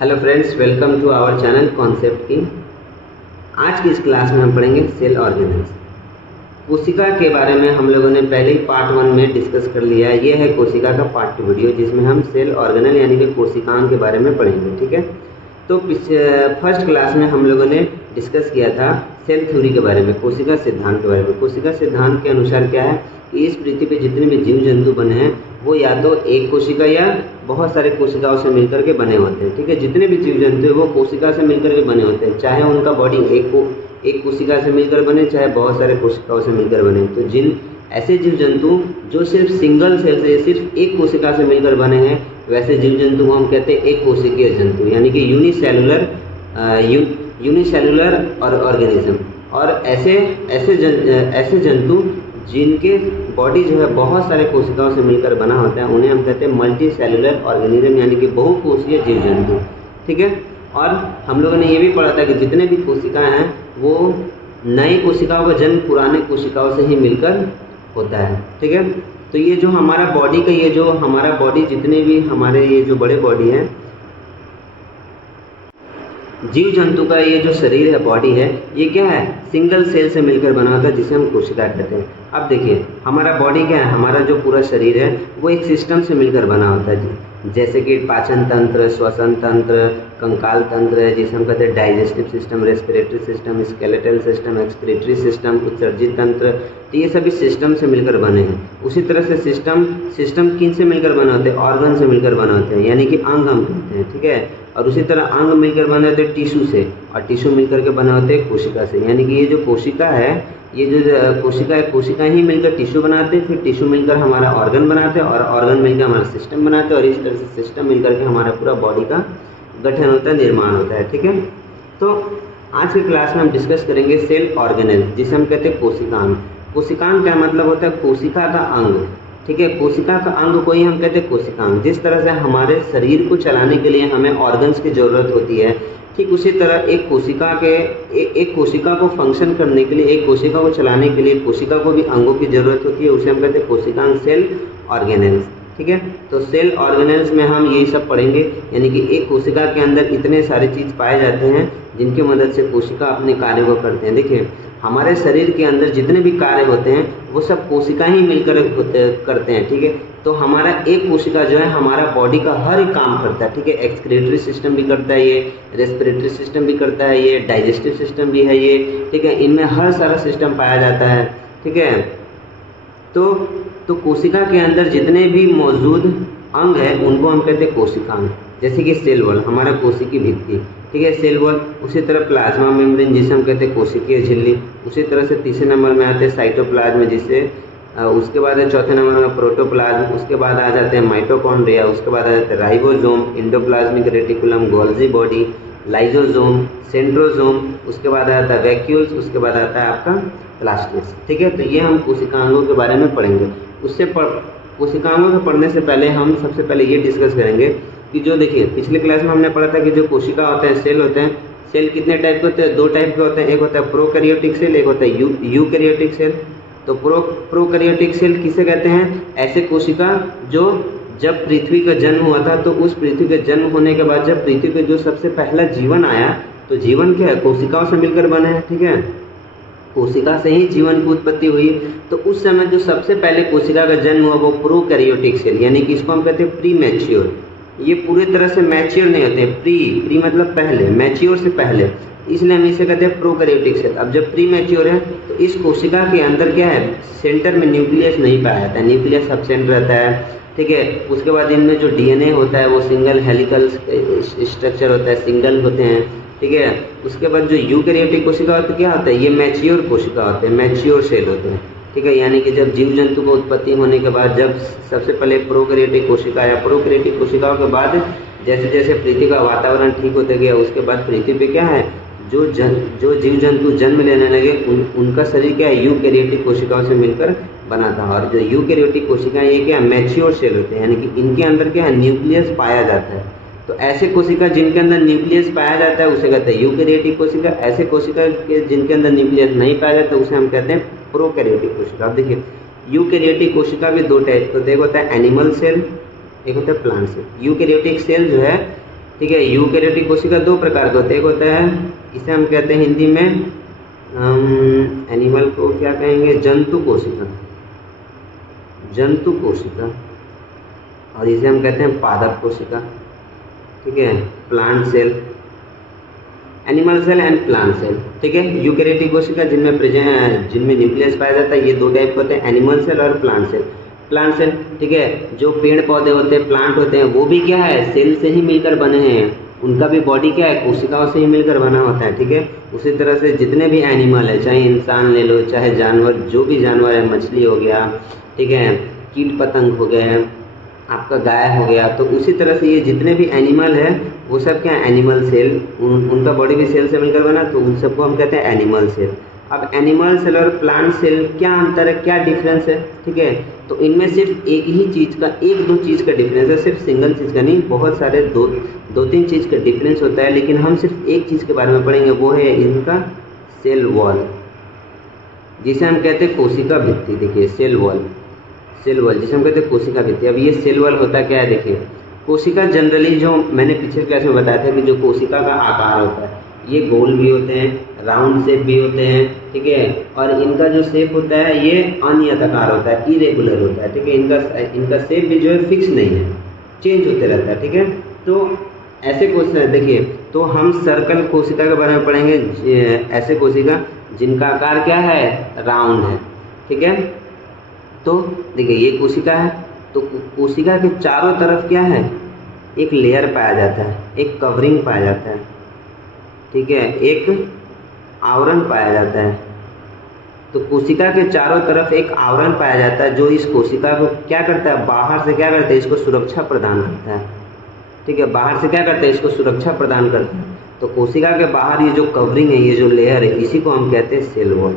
Hello friends, welcome to our channel concept की। आज की इस क्लास में हम पढ़ेंगे सेल ऑर्गेनेल्स। कोशिका के बारे में हम लोगों ने पहले ही पार्ट 1 में डिस्कस कर लिया है। ये है कोशिका का पार्ट 2 वीडियो, जिसमें हम सेल ऑर्गेनल यानी कि कोशिकाओं के बारे में पढ़ेंगे। ठीक है, तो फर्स्ट क्लास में हम लोगों ने डिस्कस किया था सेल थ्योरी के बारे में, कोशिका सिद्धांत के बारे में। कोशिका सिद्धांत के अनुसार क्या है कि इस पृथ्वी पे जितने भी जीव जंतु बने हैं वो या तो एक कोशिका या बहुत सारे कोशिकाओं से मिलकर के बने होते हैं। ठीक है, जितने भी जीव जंतु हैं वो कोशिका से मिलकर के बने होते हैं, चाहे उनका बॉडी एक कोशिका से मिलकर बने, चाहे बहुत सारे कोशिकाओं से मिलकर बने। तो जिन ऐसे जीव जंतु जो सिर्फ सिंगल सेल से, सिर्फ एक कोशिका से मिलकर बने हैं, वैसे जीव जंतु को हम कहते हैं एक कोशिकीय जंतु, यानी कि यूनिसेलुलर और ऑर्गेनिज्म। और ऐसे जंतु जिनके बॉडी जो है बहुत सारे कोशिकाओं से मिलकर बना होता है, उन्हें हम कहते हैं मल्टी सेलुलर ऑर्गेनिज्म, यानी कि बहुकोषीय जीव जंतु। ठीक है, और हम लोगों ने ये भी पढ़ा था कि जितने भी कोशिकाएं हैं वो नई कोशिकाओं का जन्म पुराने कोशिकाओं से ही मिलकर होता है। ठीक है, तो ये जो हमारा बॉडी का, ये जो हमारा बॉडी, जितने भी हमारे ये जो बड़े बॉडी है, जीव जंतु का ये जो शरीर है, बॉडी है, ये क्या है, सिंगल सेल से मिलकर बना होता है, जिसे हम कोशिका कहते हैं। अब देखिए हमारा बॉडी क्या है, हमारा जो पूरा शरीर है वो एक सिस्टम से मिलकर बना होता है, जैसे कि पाचन तंत्र, श्वसन तंत्र, कंकाल तंत्र है जिसे हम कहते हैं digestive system, respiratory system, skeletal system, excretory system, उत्सर्जी तंत्र। तो ये सभी सिस्टम से मिलकर बने हैं। उसी तरह से सिस्टम किन से मिलकर बने होते हैं, ऑर्गन से मिलकर बने होते हैं, यानी कि अंग हम कहते हैं। ठीक है, और उसी तरह अंग मिलकर बने होते हैं टिश्यू से, और टिश्यू मिलकर के बने होते हैं कोशिका से। यानी कि ये जो कोशिका है, ये जो कोशिका है, कोशिका ही मिलकर टिश्यू बनाते हैं, फिर टिश्यू मिलकर हमारा ऑर्गन बनाते हैं, और ऑर्गन मिलकर हमारा सिस्टम बनाते हैं, और इस तरह से सिस्टम मिलकर के हमारा पूरा बॉडी का गठन होता है, निर्माण होता है। ठीक है, तो आज की क्लास में हम डिस्कस करेंगे सेल ऑर्गेनेल, जिसे हम कहते हैं कोशिकांग। कोशिकांग क्या मतलब होता है, कोशिका का अंग। ठीक है, कोशिका का अंग को ही हम कहते हैं कोशिकांग। जिस तरह से हमारे शरीर को चलाने के लिए हमें ऑर्गन्स की जरूरत होती है, ठीक उसी तरह एक कोशिका को फंक्शन करने के लिए, एक कोशिका को चलाने के लिए कोशिका को भी अंगों की जरूरत होती है, उसे हम कहते हैं कोशिकांग, सेल ऑर्गेनेल्स। ठीक है, तो सेल ऑर्गेनेल्स में हम यही सब पढ़ेंगे, यानी कि एक कोशिका के अंदर इतने सारे चीज पाए जाते हैं जिनकी मदद से कोशिका अपने कार्य को करते हैं। देखिए हमारे शरीर के अंदर जितने भी कार्य होते हैं वो सब कोशिका ही मिलकर करते हैं। ठीक है, तो हमारा एक कोशिका जो है हमारा बॉडी का हर एक काम करता है। ठीक है, एक्सक्रीटरी सिस्टम भी करता है, ये रेस्पिरेटरी सिस्टम भी करता है, ये डाइजेस्टिव सिस्टम भी है ये। ठीक है, इनमें हर सारा सिस्टम पाया जाता है। ठीक है, तो कोशिका के अंदर जितने भी मौजूद अंग है उनको हम कहते हैं कोशिकांग। जैसे कि सेल वॉल, हमारा कोशिकी भित्ति। ठीक है, सेल वॉल। उसी तरह प्लाज्मा मेम्ब्रेन, जिसे हम कहते हैं कोशिकीय झिल्ली। उसी तरह से तीसरे नंबर में आते हैं साइटोप्लाज्म, जिसे उसके बाद है चौथे नंबर में प्रोटोप्लाज्म। उसके बाद आ जाते हैं माइटोकॉन्ड्रिया। उसके बाद आ जाते हैं ribosome, endoplasmic reticulum, Golgi body, lysosome, centrosome. उसके बाद आता है वैक्यूल्स। उसके बाद आता है आपका प्लास्टिड्स। ठीक है, तो ये हम कोशिकांगों के बारे में पढ़ेंगे। कोशिकांगों के पढ़ने से पहले हम सबसे पहले ये डिस्कस करेंगे कि जो देखिए पिछले क्लास में हमने पढ़ा था कि जो कोशिका होते हैं, सेल होते हैं, सेल कितने टाइप के होते हैं, दो टाइप के होते हैं। एक होता है प्रोकैरियोटिक सेल, एक होता है यूकैरियोटिक सेल। तो प्रोकैरियोटिक सेल किसे कहते हैं, ऐसे कोशिका जो जब पृथ्वी का जन्म हुआ था, तो उस पृथ्वी के जन्म होने के बाद जब पृथ्वी पे जो सबसे पहला जीवन आया, तो जीवन क्या है, कोशिकाओं से मिलकर बने हैं। ठीक है, कोशिका से ही जीवन की उत्पत्ति हुई। तो उस समय जो सबसे पहले कोशिका का जन्म हुआ वो प्रोकैरियोटिक सेल, यानी कि इसको हम कहते हैं प्री मैच्योर। ये पूरी तरह से मैच्योर नहीं होते, प्री मतलब पहले, मैच्योर से पहले, इसलिए हम इसे कहते हैं प्रोकैरियोटिक सेल। अब जब प्री मैच्योर है तो इस कोशिका के अंदर क्या है, सेंटर में न्यूक्लियस नहीं पाया जाता है, न्यूक्लियस एब्सेंट रहता है। ठीक है, उसके बाद इनमें जो डीएनए होता है वो सिंगल हेलिकल स्ट्रक्चर होता है, सिंगल होते हैं। ठीक है, उसके बाद जो यूकैरियोटिक कोशिका होती है, क्या होता है, ये मैच्योर कोशिका होते हैं, मैच्योर सेल होते हैं। ठीक है, यानी कि जब जीव जंतु को उत्पत्ति होने के बाद, जब सबसे पहले प्रोकैरियोटिक कोशिका या प्रोकैरियोटिक कोशिकाओं के बाद जैसे जैसे पृथ्वी का वातावरण ठीक होते गया, उसके बाद पृथ्वी पे क्या है, जो जीव जंतु जन्म लेने लगे उनका शरीर क्या है, यूकैरियोटिक कोशिकाओं से मिलकर बना था। और जो यूकैरियोटिक कोशिकाएं ये क्या, मैच्योर सेल होते हैं, यानी कि इनके अंदर क्या है, न्यूक्लियस पाया जाता है। तो ऐसे कोशिका जिनके अंदर न्यूक्लियस पाया जाता है उसे कहते हैं यूकैरियोटिक कोशिका। ऐसे कोशिका जिनके अंदर न्यूक्लियस नहीं पाया जाता उसे हम कहते हैं प्रोकैरियोटिक कोशिका। अब देखिए यूकैरियोटिक कोशिका भी दो टाइप के होते हैं, एक होता है एनिमल सेल, एक होता है प्लांट सेल। यूकैरियोटिक सेल जो है ठीक है। यूकेरियोटिक कोशिका दो प्रकार के होते हैं, एक होता है इसे हम कहते हैं हिंदी में एनिमल को क्या कहेंगे, जंतु कोशिका, जंतु कोशिका, और इसे हम कहते हैं पादप कोशिका, ठीक है, plant cell, animal cell and plant cell, ठीक है। यूकेरियोटिक कोशिका जिनमें न्यूक्लियस पाया जाता है, ये दो टाइप के होते हैं, एनिमल सेल और प्लांट सेल। प्लांट सेल, ठीक है, जो पेड़ पौधे होते हैं, प्लांट होते हैं, वो भी क्या है, सेल से ही मिलकर बने हैं, उनका भी बॉडी क्या है, कोशिकाओं से ही मिलकर बना होता है, ठीक है। उसी तरह से जितने भी एनिमल है, चाहे इंसान ले लो, चाहे जानवर, जो भी जानवर है, मछली हो गया, ठीक है, कीट पतंग हो गए, आपका गाय हो गया, तो उसी तरह से ये जितने भी एनिमल है वो सब क्या है, एनिमल सेल, उनका बॉडी भी सेल से मिलकर बना, तो उन सबको हम कहते हैं एनिमल सेल। अब एनिमल सेल और प्लांट सेल क्या अंतर है, क्या डिफरेंस है, ठीक है। तो इनमें सिर्फ एक ही चीज़ का, एक दो चीज़ का डिफरेंस है, सिर्फ सिंगल चीज़ का नहीं, बहुत सारे दो तीन चीज़ का डिफरेंस होता है, लेकिन हम सिर्फ एक चीज़ के बारे में पढ़ेंगे, वो है इनका सेल वॉल, जिसे हम कहते हैं कोशिका भित्ति। देखिए सेल वॉल, सेल वॉल जिसे हम कहते हैं कोशिका भित्ति। अब ये सेल वॉल होता क्या है, देखिए कोशिका जनरली, जो मैंने पिछले क्लास में बताया था कि जो कोशिका का आकार होता है, ये गोल भी होते हैं, राउंड शेप भी होते हैं, ठीक है, और इनका जो शेप होता है ये अनियताकार होता है, इरेगुलर होता है, ठीक है। इनका शेप भी जो है फिक्स नहीं है, चेंज होते रहता है, ठीक है। तो ऐसे कोशिका, देखिए, तो हम सर्कल कोशिका के बारे में पढ़ेंगे, ऐसे कोशिका जिनका आकार क्या है, राउंड है, ठीक है। तो देखिए ये कोशिका है, तो कोशिका के चारों तरफ क्या है, एक लेयर पाया जाता है, एक कवरिंग पाया जाता है, ठीक है, एक आवरण पाया जाता है। तो कोशिका के चारों तरफ एक आवरण पाया जाता है, जो इस कोशिका को क्या करता है, बाहर से क्या करता है, इसको सुरक्षा प्रदान करता है, ठीक है, बाहर से क्या करता है, इसको सुरक्षा प्रदान करता है। तो कोशिका के बाहर ये जो कवरिंग है, ये जो लेयर है, इसी को हम कहते हैं सेल वॉल,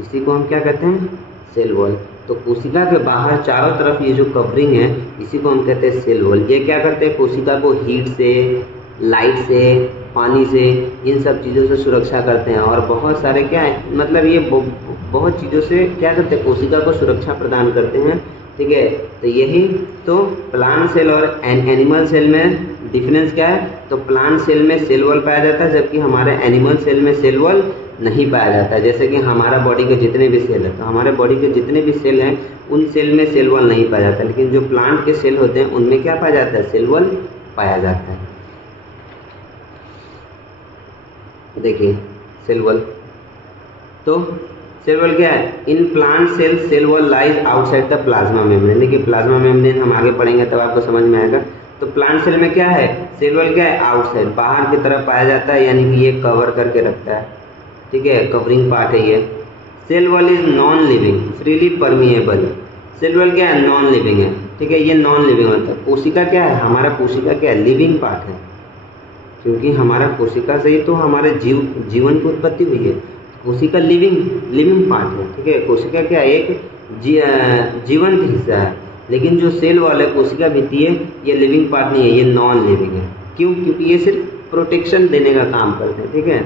इसी को हम क्या कहते हैं, सेल वॉल। तो कोशिका के बाहर चारों तरफ ये जो कवरिंग है, इसी को हम कहते हैं सेल वॉल। ये क्या करते हैं, कोशिका को हीट से, लाइट से, पानी से, इन सब चीज़ों से सुरक्षा करते हैं, और बहुत सारे क्या है, मतलब ये बहुत चीज़ों से क्या करते हैं, कोशिका को सुरक्षा प्रदान करते हैं, ठीक है। तो यही तो प्लांट सेल और एनिमल सेल में डिफरेंस क्या है, तो प्लांट सेल में सेल वॉल पाया जाता है, जबकि हमारे एनिमल सेल में सेल वॉल नहीं पाया जाता है। जैसे कि हमारा बॉडी के जितने भी सेल है, तो हमारे बॉडी के जितने भी सेल हैं, उन सेल में सेल वॉल नहीं पाया जाता, लेकिन जो प्लांट के सेल होते हैं उनमें क्या पाया जाता है, सेल वॉल पाया जाता है। देखिए सेल वॉल, तो सेल वॉल क्या है, in plant cell cell wall lies outside the plasma membrane. देखिए प्लाज्मा मेम्ब्रेन हम आगे पढ़ेंगे तब आपको समझ में आएगा। तो प्लांट सेल में क्या है, सेल वॉल क्या है, आउटसाइड, बाहर की तरफ पाया जाता है, यानी कि ये कवर करके रखता है, ठीक है, कवरिंग पार्ट है ये। Cell wall is non living freely permeable. Cell wall क्या है, नॉन लिविंग है, ठीक है, ये नॉन लिविंग होता है। कोशिका क्या है, हमारा कोशिका क्या है, लिविंग पार्ट है, क्योंकि हमारा कोशिका से ही तो हमारे जीवन की उत्पत्ति हुई है। कोशिका लिविंग पार्ट है, ठीक है। कोशिका क्या है, एक जीवंत हिस्सा है, लेकिन जो सेल वॉल है, कोशिका भित्ति है, ये लिविंग पार्ट नहीं है, ये नॉन लिविंग है। क्यों, क्योंकि ये सिर्फ प्रोटेक्शन देने का काम करते हैं, ठीक है।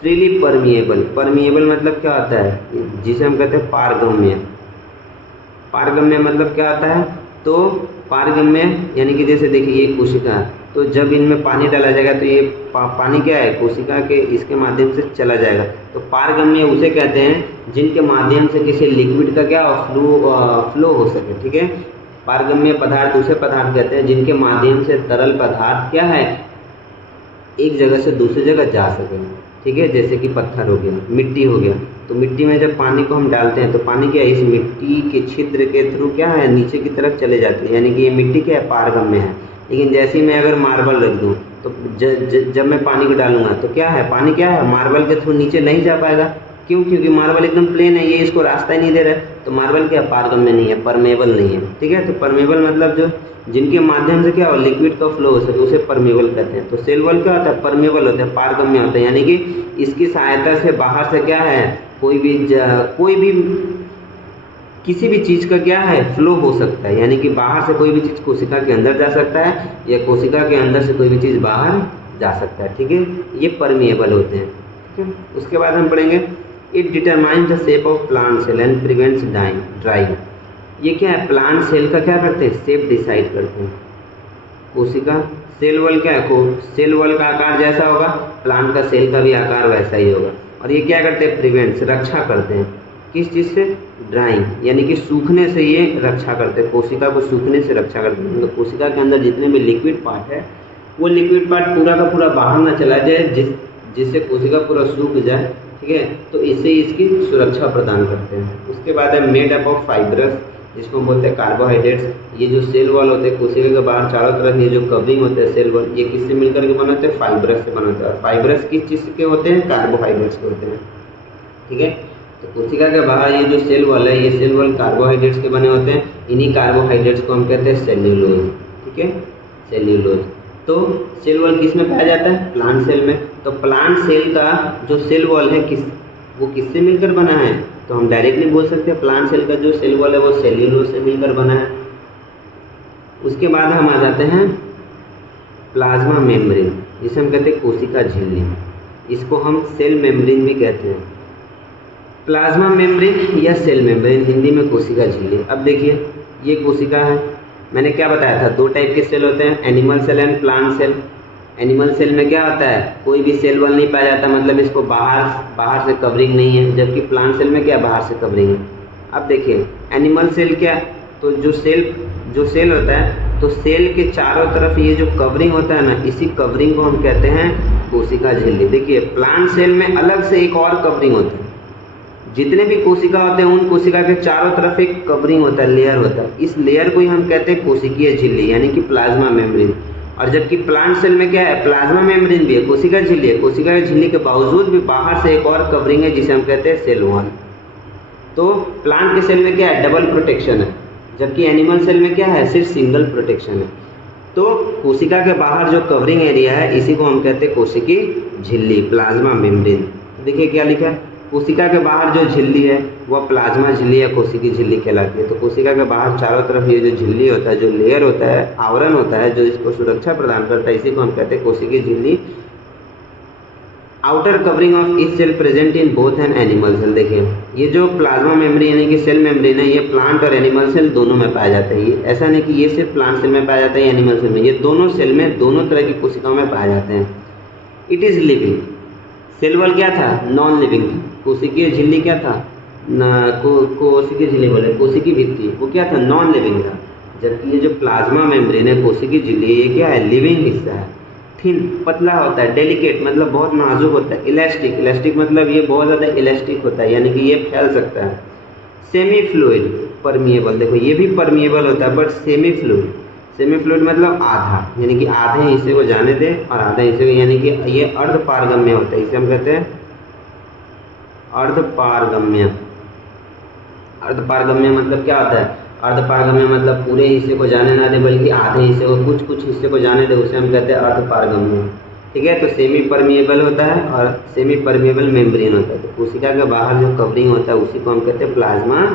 फ्रीली परमिएबल, परमिएबल मतलब क्या होता है, जिसे हम कहते हैं पारगम्य। पारगम्य मतलब क्या होता है, तो पारगम्य यानी कि जैसे देखिए ये कोशिका है, तो जब इनमें पानी डाला जाएगा तो ये पानी क्या है, कोशिका के इसके माध्यम से चला जाएगा। तो पारगम्य उसे कहते हैं जिनके माध्यम से किसी लिक्विड का क्या फ्लो हो सके, ठीक है। पारगम्य पदार्थ उसे पदार्थ कहते हैं जिनके माध्यम से तरल पदार्थ क्या है, एक जगह से दूसरी जगह जा सके, ठीक है। जैसे कि पत्थर हो गया, मिट्टी हो गया, तो मिट्टी में जब पानी को हम डालते हैं तो पानी क्या है, इस मिट्टी के छिद्र के थ्रू क्या है, नीचे की तरफ चले जाती है, यानी कि ये मिट्टी क्या है, पारगम्य है। लेकिन जैसे ही मैं अगर मार्बल रख दूँ तो जब मैं पानी को डालूंगा तो क्या है, पानी क्या है, मार्बल के थ्रू नीचे नहीं जा पाएगा। क्यों, क्योंकि मार्बल एकदम प्लेन है, ये इसको रास्ता ही नहीं दे रहा है, तो मार्बल क्या पारगम्य नहीं है, परमेबल नहीं है, ठीक है। तो परमेबल मतलब जो जिनके माध्यम से क्या हो, लिक्विड का फ्लो हो सके, उसे परमेबल कहते हैं। तो सेल वॉल क्या होता है, परमेबल होता है, पारगम्य होता है, यानी कि इसकी सहायता से बाहर से क्या है, कोई भी किसी भी चीज़ का क्या है, फ्लो हो सकता है, यानी कि बाहर से कोई भी चीज़ कोशिका के अंदर जा सकता है, या कोशिका के अंदर से कोई भी चीज़ बाहर जा सकता है, ठीक है। ये परमिएबल होते हैं, ठीक है। उसके बाद हम पढ़ेंगे it determines the shape of plant cell and prevents drying. ये क्या है, प्लांट सेल का क्या करते हैं, शेप डिसाइड करते हैं, कोशिका। सेल वॉल क्या है? सेल वॉल का आकार जैसा होगा, प्लांट का सेल का भी आकार वैसा ही होगा। और ये क्या करते हैं? प्रिवेंट्स, रक्षा करते हैं। किस चीज़ से? ड्राइंग, यानी कि सूखने से ये रक्षा करते हैं, कोशिका को सूखने से रक्षा करते हैं। मतलब कोशिका के अंदर जितने भी लिक्विड पार्ट है, वो लिक्विड पार्ट पूरा का पूरा बाहर ना चला जाए, जिससे कोशिका पूरा सूख जाए, ठीक है। तो इससे इसकी सुरक्षा प्रदान करते हैं। उसके बाद है मेड अप ऑफ फाइब्रस, जिसको हम बोलते हैं कार्बोहाइड्रेट्स। ये जो सेल वॉल होते हैं कोशिका के बाहर चारों तरफ ये जो कवरिंग होते हैं सेल वॉल, ये किससे मिलकर के बने होते हैं? फाइब्रस से बने होते हैं। फाइब्रस किस चीज़ के होते हैं? कार्बोहाइड्रेट्स के होते हैं, ठीक है। तो कोशिका के बाहर ये जो सेल वॉल है, ये सेल वॉल कार्बोहाइड्रेट्स के बने होते हैं। इन्हीं कार्बोहाइड्रेट्स को हम कहते हैं सेल्यूलोज, ठीक है, सेल्यूलोज। तो सेल वॉल किस में पाया जाता है? प्लांट सेल में। तो प्लांट सेल का जो सेल वॉल है वो किससे मिलकर बना है? तो हम डायरेक्टली बोल सकते हैं प्लांट सेल का जो सेल वॉल है वो सेल्यूलोज से मिलकर बना है। उसके बाद हम आ जाते हैं प्लाज्मा मेम्ब्रेन, जिसे हम कहते हैं कोशिका झिल्ली। इसको हम सेल मेम्ब्रेन भी कहते हैं। प्लाज्मा मेम्ब्रेन या सेल मेम्ब्रेन, हिंदी में कोशिका झिल्ली। अब देखिए ये कोशिका है, मैंने क्या बताया था? 2 टाइप के सेल होते हैं, animal cell and plant cell. Animal cell में क्या होता है? कोई भी सेल वॉल नहीं पाया जाता, मतलब इसको बाहर से कवरिंग नहीं है। जबकि प्लांट सेल में क्या? बाहर से कवरिंग है। अब देखिए एनिमल सेल क्या, तो जो सेल होता है, तो सेल के चारों तरफ ये जो कवरिंग होता है ना, इसी कवरिंग को हम कहते हैं कोशिका झिल्ली। देखिए प्लांट सेल में अलग से एक और कवरिंग होती है। जितने भी कोशिका होते हैं उन कोशिका के चारों तरफ एक कवरिंग होता है, लेयर होता है। इस लेयर को ही हम कहते हैं कोशिकीय झिल्ली, यानी कि प्लाज्मा मेम्ब्रेन। और जबकि प्लांट सेल में क्या है? प्लाज्मा मेम्ब्रेन भी है, कोशिका झिल्ली है। कोशिका झिल्ली के बावजूद भी बाहर से एक और कवरिंग है, जिसे हम कहते हैं सेल वॉल। तो प्लांट के सेल में क्या है? डबल प्रोटेक्शन है, जबकि एनिमल सेल में क्या है? सिर्फ सिंगल प्रोटेक्शन है। तो कोशिका के बाहर जो कवरिंग एरिया है, इसी को हम कहते हैं कोशिकीय झिल्ली, प्लाज्मा मेम्ब्रेन। देखिए क्या लिखा है? कोशिका के बाहर जो झिल्ली है वह प्लाज्मा झिल्ली या कोशिकीय झिल्ली कहलाती है। तो कोशिका के बाहर चारों तरफ ये जो झिल्ली होता है, जो लेयर होता है, आवरण होता है, जो इसको सुरक्षा प्रदान करता है, इसी को हम कहते हैं कोशिकीय झिल्ली। Outer covering of each cell present in both an animal cell. देखिए ये जो प्लाज्मा मेम्ब्रेन यानी कि सेल मेम्ब्रेन है, ये प्लांट और एनिमल सेल दोनों में पाया जाता है। ये ऐसा नहीं कि ये सिर्फ प्लांट सेल में पाया जाता है या एनिमल सेल में, ये दोनों सेल में, दोनों तरह की कोशिकाओं में पाए जाते हैं। It is living. Cell wall क्या था? नॉन लिविंग था। कोशिकीय झिल्ली क्या था? कोशिकीय झिल्ली बोले, कोशिकीय भित्ति, वो क्या था? नॉन लिविंग था। जबकि ये जो प्लाज्मा मेम्ब्रेन है, कोशिकीय झिल्ली, ये क्या है? लिविंग हिस्सा है। थिन, पतला होता है। डेलिकेट मतलब बहुत नाजुक होता है। इलास्टिक, इलास्टिक मतलब ये बहुत ज़्यादा इलास्टिक होता है, यानी कि ये फैल सकता है। Semi fluid, permeable. देखो ये भी परमिएबल होता है, but semi fluid. Semi fluid मतलब आधा, यानी कि आधे हिस्से को जाने दे और आधे हिस्से को, यानी कि ये अर्धपारगम्य होता है। इसे हम कहते हैं अर्धपारगम्य। अर्धपारगम्य मतलब क्या होता है? अर्धपारगम्य मतलब पूरे हिस्से को जाने ना दे, बल्कि आधे हिस्से को, कुछ हिस्से को जाने दे, उसे हम कहते हैं अर्धपारगम्य, ठीक है। तो सेमी परमिएबल होता है और सेमी परमिएबल मेम्ब्रेन होता है। तो कोशिका के बाहर जो कवरिंग होता है उसी को हम कहते हैं प्लाज्मा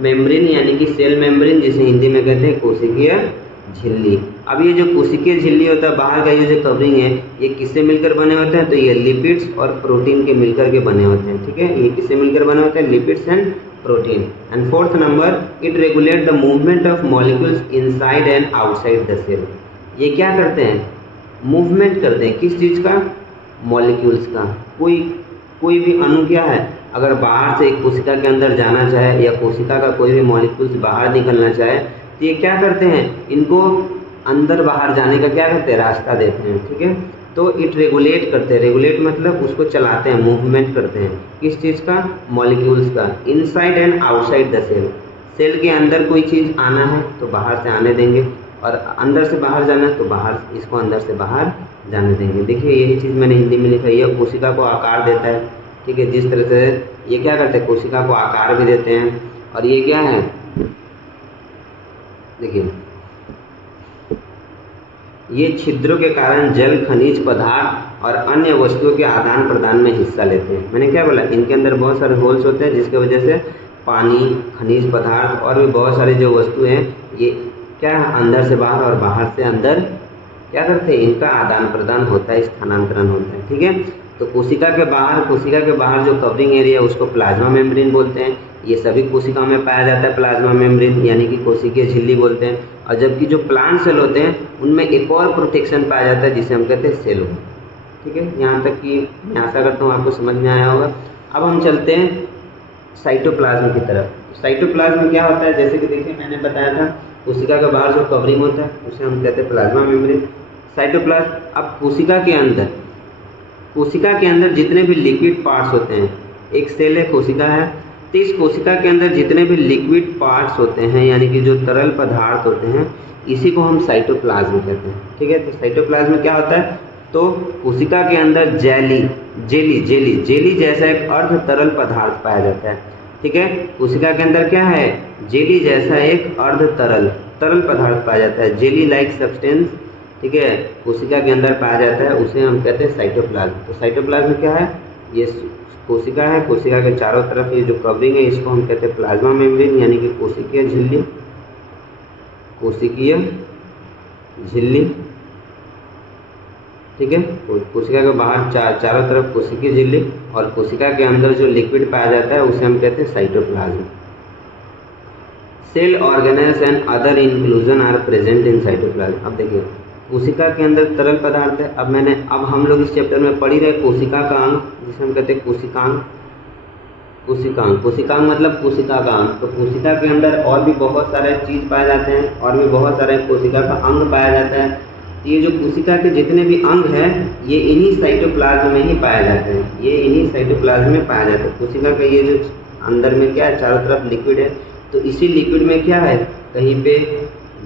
मेम्ब्रेन, यानी कि सेल मेम्ब्रेन, जिसे हिंदी में कहते हैं कोशिकीय झिल्ली। अब ये जो कोशिकीय झिल्ली होता है, बाहर का ये जो कवरिंग है, ये किससे मिलकर बने होते हैं? तो ये लिपिड्स और प्रोटीन के मिलकर के बने होते हैं, ठीक है। ये किससे मिलकर बने होते हैं? Lipids and protein. And fourth number, it regulate the movement of molecules inside and outside the cell. ये क्या करते हैं? मूवमेंट करते हैं। किस चीज़ का? मॉलिक्यूल्स का। कोई भी अणु क्या है, अगर बाहर से एक कोशिका के अंदर जाना चाहे या कोशिका का कोई भी मॉलिक्यूल्स बाहर निकलना चाहे, तो ये क्या करते हैं? इनको अंदर बाहर जाने का क्या करते हैं? रास्ता देते हैं, ठीक है। तो इट रेगुलेट करते हैं। रेगुलेट मतलब उसको चलाते हैं, मूवमेंट करते हैं। किस चीज़ का? मॉलिक्यूल्स का। Inside and outside the cell. Cell के अंदर कोई चीज़ आना है तो बाहर से आने देंगे, और अंदर से बाहर जाना है तो बाहर, इसको अंदर से बाहर जाने देंगे। देखिए यही चीज़ मैंने हिंदी में लिखा है। यह कोशिका को आकार देता है, ठीक है। जिस तरह से ये क्या करते हैं? कोशिका को आकार भी देते हैं। और ये क्या है? देखिए ये छिद्रों के कारण जल, खनिज पदार्थ और अन्य वस्तुओं के आदान प्रदान में हिस्सा लेते हैं। मैंने क्या बोला? इनके अंदर बहुत सारे होल्स होते हैं, जिसकी वजह से पानी, खनिज पदार्थ और भी बहुत सारी जो वस्तु हैं, ये क्या अंदर से बाहर और बाहर से अंदर क्या करते हैं? इनका आदान प्रदान होता है, स्थानांतरण होता है, ठीक है। तो कोशिका के बाहर जो कवरिंग एरिया है उसको प्लाज्मा मेम्ब्रेन बोलते हैं। ये सभी कोशिका में पाया जाता है प्लाज्मा मेम्ब्रेन, यानी कि कोशिकीय झिल्ली बोलते हैं। और जबकि जो प्लांट सेल होते हैं उनमें एक और प्रोटेक्शन पाया जाता है जिसे हम कहते हैं सेल वॉल। ठीक है, यहाँ तक कि मैं आशा करता हूँ आपको समझ में आया होगा। अब हम चलते हैं साइटोप्लाज्म की तरफ। साइटोप्लाज्म में क्या होता है, जैसे कि देखिए मैंने बताया था कोशिका के बाहर जो कवरिंग होता है उसे हम कहते हैं प्लाज्मा मेम्ब्रेन। साइटोप्लाज्म, अब कोशिका के अंदर जितने भी लिक्विड पार्ट्स होते हैं, एक सेल है कोशिका है, तो इस कोशिका के अंदर जितने भी लिक्विड पार्ट्स होते हैं यानी कि जो तरल पदार्थ होते हैं, इसी को हम साइटोप्लाज्म कहते हैं। ठीक है, तो साइटोप्लाज्म में क्या होता है, तो कोशिका के अंदर जेली जैसा एक अर्ध तरल पदार्थ पाया जाता है। ठीक है, कोशिका के अंदर क्या है, जेली जैसा एक अर्ध तरल पदार्थ पाया जाता है, जेली लाइक सब्सटेंस। ठीक है, कोशिका के अंदर पाया जाता है, उसे हम कहते हैं साइटोप्लाज्म। तो साइटोप्लाज्म क्या है, ये कोशिका है, कोशिका के चारों तरफ ये जो कवरिंग है इसको हम कहते हैं प्लाज्मा मेम्ब्रेन, यानी कि कोशिकीय झिल्ली। ठीक है, कोशिका के बाहर चारों तरफ कोशिकीय झिल्ली, और कोशिका के अंदर जो लिक्विड पाया जाता है उसे हम कहते हैं cytoplasm. Cell organelles and other inclusion are present in cytoplasm. अब देखिए कोशिका के अंदर तरल पदार्थ है। अब हम लोग इस चैप्टर में पढ़ ही रहे कोशिका का अंग, जिसे हम कहते हैं कोशिकांग मतलब कोशिका का अंग। तो कोशिका के अंदर और भी बहुत सारे चीज पाए जाते हैं, और भी बहुत सारे कोशिका का अंग पाया जाता है। तो ये जो कोशिका के जितने भी अंग हैं ये इन्हीं साइटोप्लाज्म में ही पाए जाते हैं, ये इन्हीं साइटोप्लाज्म में पाया जाता है। कोशिका का ये जो अंदर में क्या है, चारों तरफ लिक्विड है, तो इसी लिक्विड में क्या है, कहीं पे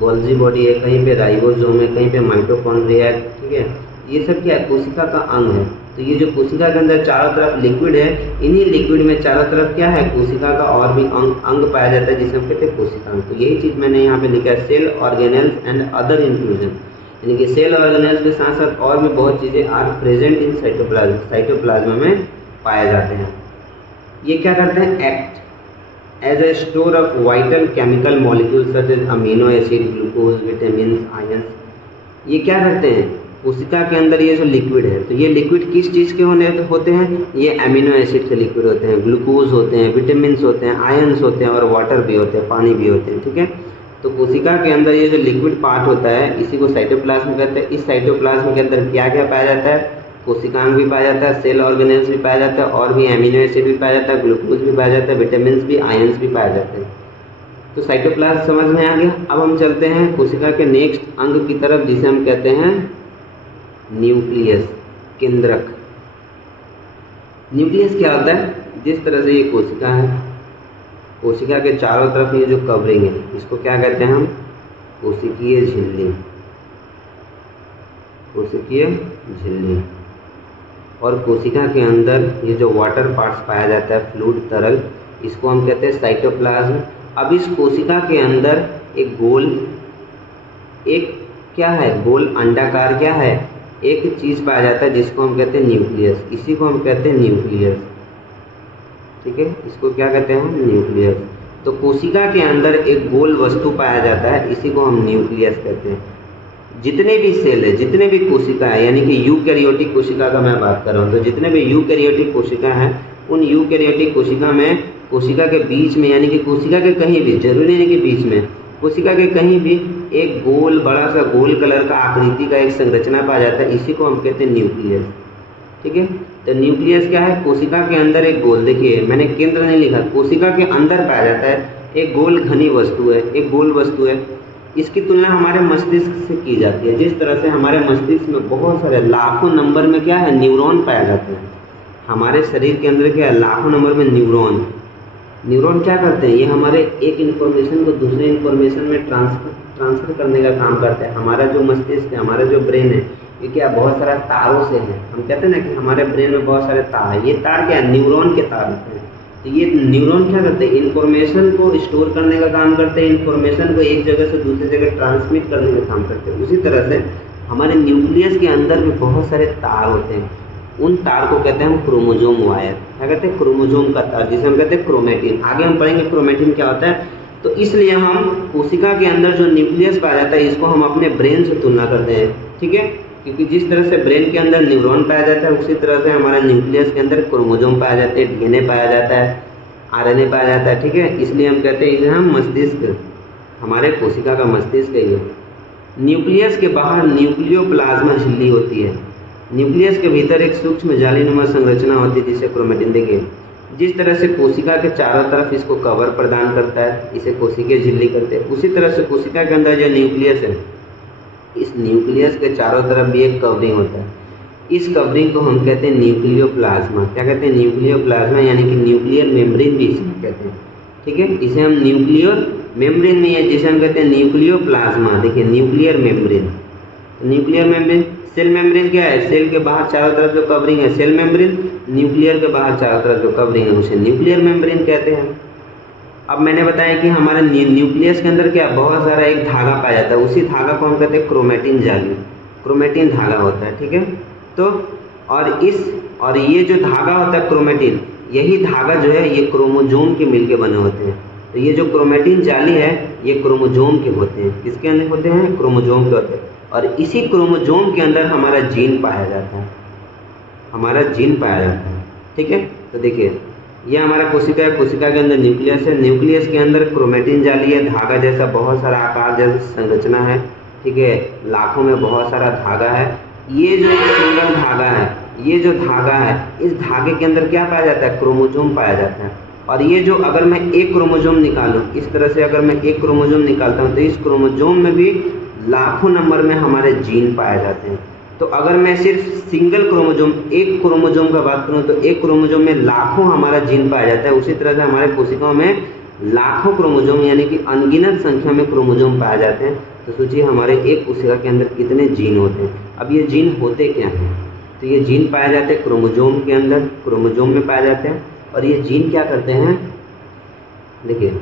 गोल्जी बॉडी है, कहीं पे राइबोसोम है, कहीं पे माइटोकॉन्ड्रिया है। ठीक है, ये सब क्या है, कोशिका का अंग है। तो ये जो कोशिका के अंदर चारों तरफ लिक्विड है, इन्हीं लिक्विड में चारों तरफ क्या है, कोशिका का और भी अंग पाया जाता है जिसे हम कहते हैं कोशिकांग। तो यही चीज मैंने यहाँ पे लिखा है, cell organelles and other inclusion, यानी कि सेल ऑर्गेनेल्स के साथ साथ और भी बहुत चीजें आर प्रेजेंट इन साइटोप्लाज्म में पाए जाते हैं। ये क्या करते हैं, act as a store of vital chemical molecules such as amino acid, glucose, vitamins, ions। ये क्या करते हैं, कोशिका के अंदर ये जो लिक्विड है, तो ये लिक्विड किस चीज़ के होते हैं, ये अमीनो एसिड के लिक्विड होते हैं, ग्लूकोज होते हैं, विटामिन्स होते हैं, आयंस होते हैं, और वाटर भी होते हैं, पानी भी होते हैं। ठीक है, तो कोशिका के अंदर ये जो लिक्विड पार्ट होता है इसी को साइटोप्लाज्म कहते हैं। इस साइटोप्लाज्म के अंदर क्या क्या पाया जाता है, कोशिकांग भी पाया जाता है, सेल ऑर्गेनेल्स भी पाया जाता है, और भी एमिनो एसिड भी पाया जाता है, ग्लूकोज भी पाया जाता है, विटामिन्स भी, आयंस भी पाए जाते हैं। तो साइटोप्लाज्म समझ में आ गया। अब हम चलते हैं कोशिका के नेक्स्ट अंग की तरफ जिसे हम कहते हैं न्यूक्लियस, केंद्रक। न्यूक्लियस क्या होता है, जिस तरह से ये कोशिका है, कोशिका के चारों तरफ ये जो कवरिंग है इसको क्या कहते हैं हम, कोशिकीय झिल्ली। और कोशिका के अंदर ये जो वाटर पार्ट्स पाया जाता है, फ्लूइड तरल, इसको हम कहते हैं साइटोप्लाज्म। अब इस कोशिका के अंदर एक क्या है, गोल अंडाकार क्या है, एक चीज पाया जाता है जिसको हम कहते हैं न्यूक्लियस, इसी को हम कहते हैं न्यूक्लियस। ठीक है, इसको क्या कहते हैं हम, न्यूक्लियस। तो कोशिका के अंदर एक गोल वस्तु पाया जाता है, इसी को हम न्यूक्लियस कहते हैं। जितने भी सेल है, जितने भी कोशिका है, यानी कि यूकैरियोटिक कोशिका का मैं बात कर रहा हूँ, तो जितने भी यूकैरियोटिक कोशिका हैं उन यूकैरियोटिक कोशिका में कोशिका के बीच में, यानी कि कोशिका के कहीं भी, जरूरी नहीं कि बीच में, कोशिका के कहीं भी एक गोल, बड़ा सा गोल कलर का आकृति का एक संरचना पाया जाता है, इसी को हम कहते हैं न्यूक्लियस। ठीक है, तो न्यूक्लियस क्या है, कोशिका के अंदर एक गोल, देखिए मैंने केंद्र नहीं लिखा, कोशिका के अंदर पाया जाता है एक गोल घनी वस्तु है, एक गोल वस्तु है। इसकी तुलना हमारे मस्तिष्क से की जाती है। जिस तरह से हमारे मस्तिष्क में बहुत सारे लाखों नंबर में क्या है, न्यूरॉन पाया जाते हैं। हमारे शरीर के अंदर क्या है, लाखों नंबर में न्यूरॉन क्या करते हैं, ये हमारे एक इन्फॉर्मेशन को दूसरे इन्फॉर्मेशन में ट्रांसफर करने का काम करते हैं। हमारा जो मस्तिष्क है, हमारा जो ब्रेन है, ये क्या बहुत सारा तारों से है। हम कहते हैं ना कि हमारे ब्रेन में बहुत सारे तार है, ये तार क्या है, न्यूरॉन के तार होते हैं। तो ये न्यूरॉन क्या करते हैं, इन्फॉर्मेशन को स्टोर करने का काम करते हैं, इन्फॉर्मेशन को एक जगह से दूसरी जगह ट्रांसमिट करने का काम करते हैं। उसी तरह से हमारे न्यूक्लियस के अंदर भी बहुत सारे तार होते हैं, उन तार को कहते हैं हम क्रोमोजोम वायर। क्या कहते हैं, क्रोमोजोम का तार, जिसे हम कहते हैं क्रोमेटिन। आगे हम पढ़ेंगे क्रोमेटिन क्या होता है। तो इसलिए हम कोशिका के अंदर जो न्यूक्लियस पाया जाता है इसको हम अपने ब्रेन से तुलना करते हैं। ठीक है, क्योंकि जिस तरह से ब्रेन के अंदर न्यूरॉन पाया जाता है उसी तरह से हमारे न्यूक्लियस के अंदर क्रोमोजोम पाया जाते हैं, डीएनए पाया जाता है। आरएनए पाया जाता है, ठीक है। इसलिए हम कहते हैं इसे हम मस्तिष्क, हमारे कोशिका का मस्तिष्क है ये। न्यूक्लियस के बाहर न्यूक्लियोप्लाज्मा झिल्ली होती है। न्यूक्लियस के भीतर एक सूक्ष्म जालीनुमा संरचना होती है जिसे क्रोमेटिन, देखिए जिस तरह से कोशिका के चारों तरफ इसको कवर प्रदान करता है, इसे कोशिकीय झिल्ली कहते हैं, उसी तरह से कोशिका के अंदर जो न्यूक्लियस है, इस न्यूक्लियस के चारों तरफ भी एक कवरिंग होता है। इस कवरिंग को हम कहते हैं न्यूक्लियोप्लाज्मा। क्या कहते हैं? न्यूक्लियोप्लाज्मा, यानी कि न्यूक्लियर मेम्ब्रेन भी इसे कहते हैं, ठीक है। इसे हम न्यूक्लियर मेम्ब्रेन में है जिसे हम कहते हैं न्यूक्लियोप्लाज्मा। देखिए nuclear membrane, nuclear membrane, cell membrane क्या है? सेल के बाहर चारों तरफ जो कवरिंग है सेल मेम्ब्रेन, न्यूक्लियर के बाहर चारों तरफ जो कवरिंग है उसे न्यूक्लियर मेम्ब्रेन कहते हैं। अब मैंने बताया कि हमारे न्यूक्लियस के अंदर क्या बहुत सारा एक धागा पाया जाता है, उसी धागा को हम कहते हैं क्रोमेटिन जाली, क्रोमेटिन धागा होता है, ठीक है। तो और ये जो धागा होता है क्रोमेटिन, यही धागा जो है ये क्रोमोजोम के मिलके बने होते हैं। तो ये जो क्रोमेटिन जाली है ये क्रोमोजोम के होते हैं। किसके अंदर होते हैं? क्रोमोजोम के होते हैं। और इसी क्रोमोजोम के अंदर हमारा जीन पाया जाता है, हमारा जीन पाया जाता है, ठीक है। तो देखिए ये हमारा कोशिका है, कोशिका के अंदर न्यूक्लियस है, न्यूक्लियस के अंदर क्रोमेटिन जाली है, धागा जैसा बहुत सारा आकार जैसा संरचना है, ठीक है, लाखों में बहुत सारा धागा है। ये जो एक सिंगल धागा है, ये जो धागा है, इस धागे के अंदर क्या पाया जाता है? क्रोमोजोम पाया जाता है। और ये जो अगर मैं एक क्रोमोजोम निकालूं, इस तरह से अगर मैं एक क्रोमोजोम निकालता हूं तो इस क्रोमोजोम में भी लाखों नंबर में हमारे जीन पाए जाते हैं। तो अगर मैं सिर्फ सिंगल क्रोमोजोम, एक क्रोमोजोम का बात करूं तो एक क्रोमोजोम में लाखों हमारा जीन पाया जाता है। उसी तरह से हमारे कोशिकाओं में लाखों क्रोमोजोम यानी कि अनगिनत संख्या में क्रोमोजोम पाए जाते हैं। तो सोचिए हमारे एक कोशिका के अंदर कितने जीन होते हैं। अब ये जीन होते क्या हैं? तो ये जीन पाए जाते हैं क्रोमोजोम के अंदर, क्रोमोजोम में पाए जाते हैं। और ये जीन क्या करते हैं? देखिए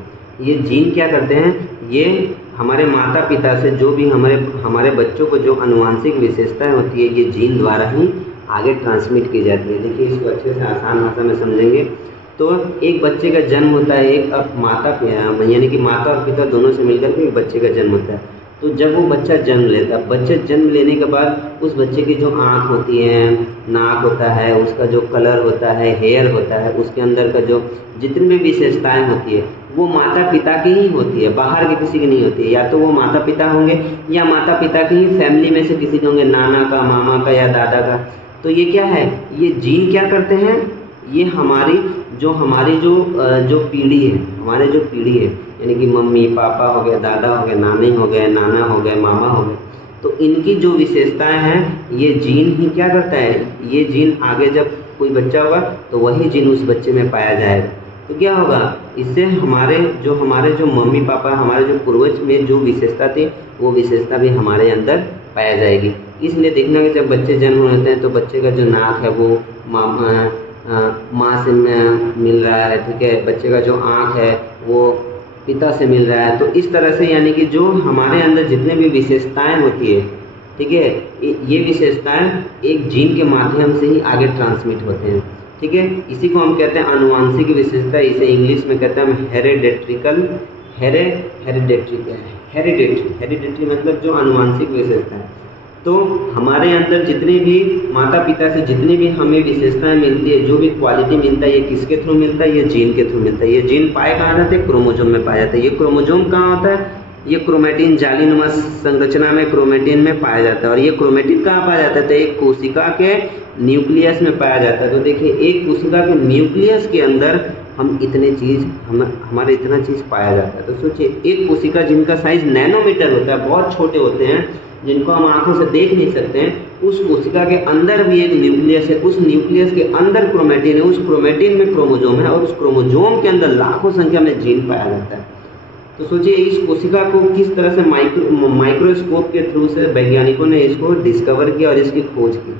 ये जीन क्या करते हैं? ये हमारे माता पिता से जो भी हमारे बच्चों को जो आनुवांशिक विशेषताएं होती है ये जीन द्वारा ही आगे ट्रांसमिट की जाती है। देखिए इसको अच्छे से आसान भाषा में समझेंगे तो एक बच्चे का जन्म होता है, एक यानी कि माता और पिता दोनों से मिलकर के एक बच्चे का जन्म होता है। तो जब वो बच्चा जन्म लेता है, बच्चे जन्म लेने के बाद उस बच्चे की जो आँख होती है, नाक होता है, उसका जो कलर होता है, हेयर होता है, उसके अंदर का जो जितनी भी विशेषताएं होती है वो माता पिता की ही होती है, बाहर के किसी की नहीं होती है। या तो वो माता पिता होंगे या माता पिता की ही फैमिली में से किसी के होंगे, नाना का, मामा का या दादा का। तो ये क्या है? ये जीन क्या करते हैं? ये हमारी जो पीढ़ी है, हमारे जो पीढ़ी है यानी कि मम्मी पापा हो गए, दादा हो गए, नानी हो गए, नाना हो गए, मामा हो गए, तो इनकी जो विशेषताएं हैं ये जीन ही क्या करता है? ये जीन आगे जब कोई बच्चा होगा तो वही जीन उस बच्चे में पाया जाएगा। तो क्या होगा? इससे हमारे जो मम्मी पापा, हमारे जो पूर्वज में जो विशेषता थी वो विशेषता भी हमारे अंदर पाया जाएगी। इसलिए देखना कि जब बच्चे जन्म होते हैं तो बच्चे का जो नाक है वो माँ से मिल रहा है, ठीक है, बच्चे का जो आँख है वो पिता से मिल रहा है। तो इस तरह से यानी कि जो हमारे अंदर जितने भी विशेषताएं होती है, ठीक है, ये विशेषताएं एक जीन के माध्यम से ही आगे ट्रांसमिट होते हैं, ठीक है। इसी को हम कहते हैं आनुवांशिक विशेषता। इसे इंग्लिश में कहते हैं हम हेरिडेटरी मतलब जो आनुवांशिक विशेषता है। तो हमारे अंदर जितने भी माता पिता से जितनी भी हमें विशेषताएं मिलती है, जो भी क्वालिटी मिलता है, ये किसके थ्रू मिलता है? ये जीन के थ्रू मिलता है। ये जीन पाए कहाँ जाते हैं? क्रोमोजोम में पाया जाता है। ये क्रोमोजोम कहाँ होता है? ये क्रोमेटिन जालीनुमा संरचना में, क्रोमेटिन में पाया जाता है। और ये क्रोमेटिन कहाँ पाया जाता है? तो एक कोशिका के न्यूक्लियस में पाया जाता है। तो देखिए एक कोशिका के न्यूक्लियस के अंदर हमारे इतना चीज़ पाया जाता है। तो सोचिए एक कोशिका जिनका साइज नैनोमीटर होता है, बहुत छोटे होते हैं, जिनको हम आंखों से देख नहीं सकते हैं, उस कोशिका के अंदर भी एक न्यूक्लियस है। उस न्यूक्लियस के अंदर क्रोमेटिन है, उस क्रोमेटिन में क्रोमोजोम है और उस क्रोमोजोम के अंदर लाखों संख्या में जीन पाया जाता है। तो सोचिए इस कोशिका को किस तरह से माइक्रोस्कोप के थ्रू से वैज्ञानिकों ने इसको डिस्कवर किया और इसकी खोज की।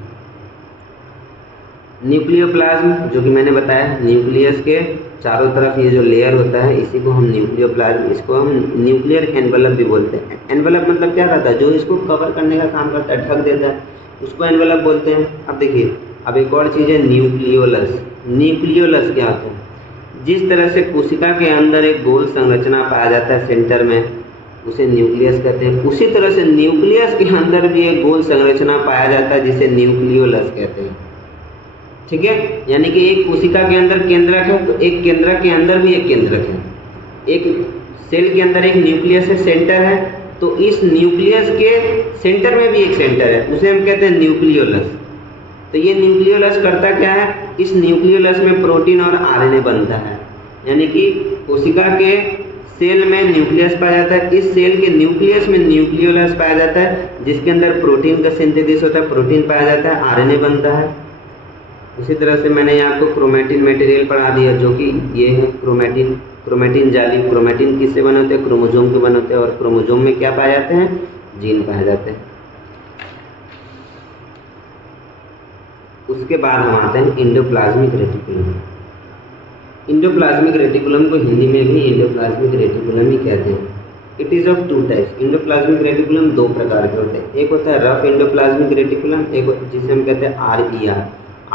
न्यूक्लियोप्लाज्म, जो कि मैंने बताया, न्यूक्लियस के चारों तरफ ये जो लेयर होता है इसी को हम न्यूक्लियोप्लाज्म, इसको हम न्यूक्लियर एनवेलप भी बोलते हैं। एनवेलप मतलब क्या रहता है? जो इसको कवर करने का काम करता है, ढक देता है, उसको एनवेलप बोलते हैं। अब देखिए अब एक और चीज़ है न्यूक्लियोलस। न्यूक्लियोलस क्या होता है? जिस तरह से कोशिका के अंदर एक गोल संरचना पाया जाता है सेंटर में, उसे न्यूक्लियस कहते हैं। उसी तरह से न्यूक्लियस के अंदर भी एक गोल संरचना पाया जाता है जिसे न्यूक्लियोलस कहते हैं। ठीक है, यानी कि एक कोशिका के अंदर केंद्रक है तो एक केंद्रक के अंदर भी एक केंद्रक है। एक सेल के अंदर एक न्यूक्लियस है, सेंटर है, तो इस न्यूक्लियस के सेंटर में भी एक सेंटर है, उसे हम कहते हैं न्यूक्लियोलस। तो ये न्यूक्लियोलस करता क्या है, इस न्यूक्लियोलस में प्रोटीन और आरएनए बनता है। यानी कि कोशिका के सेल में न्यूक्लियस पाया जाता है, इस सेल के न्यूक्लियस में न्यूक्लियोलस पाया जाता है, जिसके अंदर प्रोटीन का सिंथेसिस होता है, प्रोटीन पाया जाता है, आरएनए बनता है। उसी तरह से मैंने यहाँ आपको क्रोमेटिन मटेरियल पढ़ा दिया, जो कि ये है क्रोमेटिन, क्रोमेटिन जाली। क्रोमेटिन किससे बने होते हैं, क्रोमोजोम के बने होते हैं, और क्रोमोजोम में क्या पाए जाते हैं, जीन पाए जाते हैं। उसके बाद हम आते हैं इंडोप्लाज्मिक रेटिकुलम। इंडोप्लाज्मिक रेटिकुलम को हिंदी में भी इंडोप्लाज्मिक रेटिकुलम ही कहते हैं। It is of two types. Endoplasmic reticulum दो प्रकार के होते हैं, एक होता है रफ इंडोप्लाज्मिक रेटिकुलम, एक जिसे हम कहते हैं RER,